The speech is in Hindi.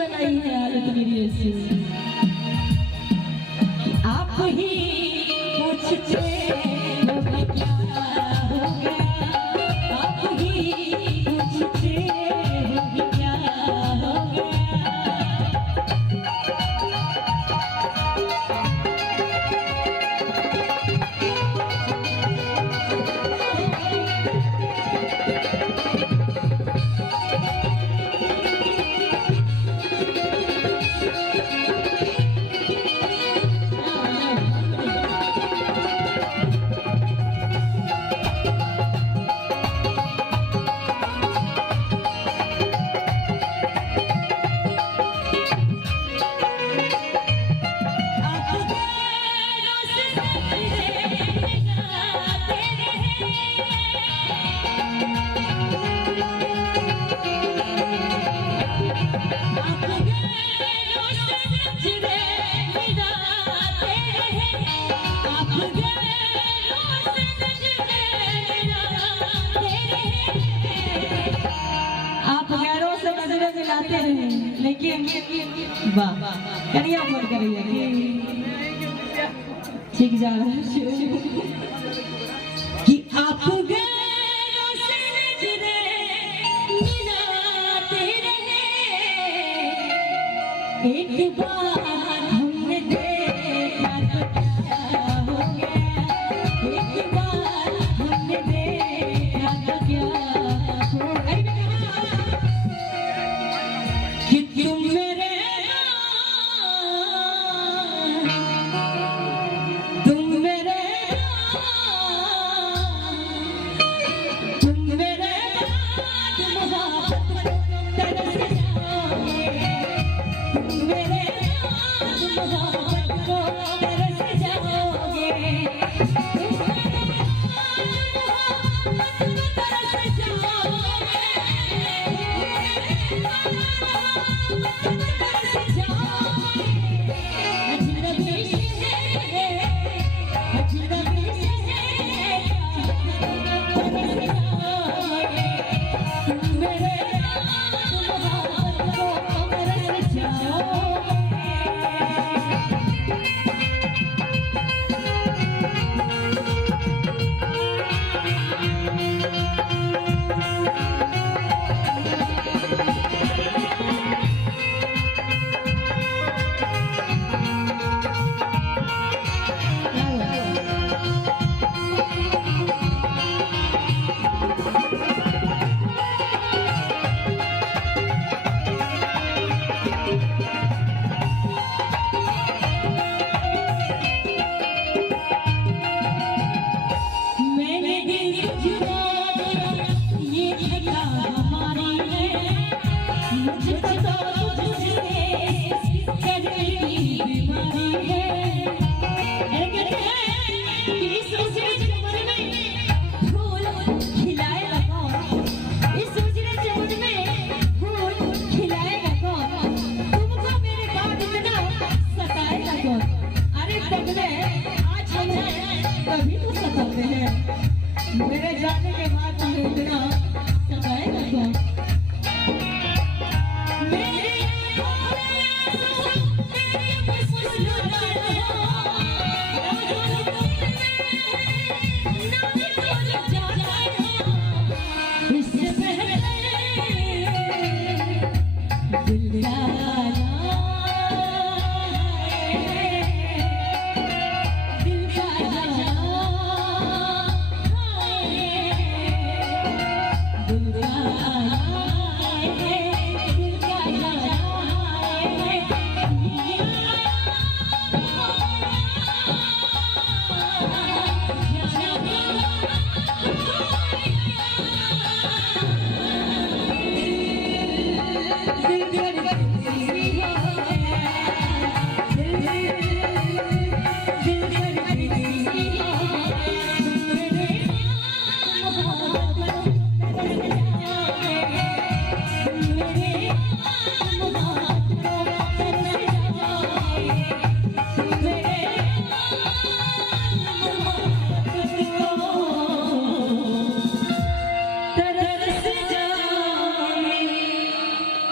बनाई है हालत मेरी ऐसी कि आप ही पूछते हो कि क्या हो गया, आप ही पूछते हो कि क्या हो गया। मिलाते रहे लेकिन वाह करिया बोल करिए ठीक जा रहा है कि आप गैरों से नजरे मिलाते रहे, एक बार हमने देखा तो क्या हो गया, एक बार हमने देखा तो क्या हो गया। तुम मेरे कभी तो सताते हैं, मेरे जाने के बाद तुम्हें इतना सताएगा क्या? Thank you.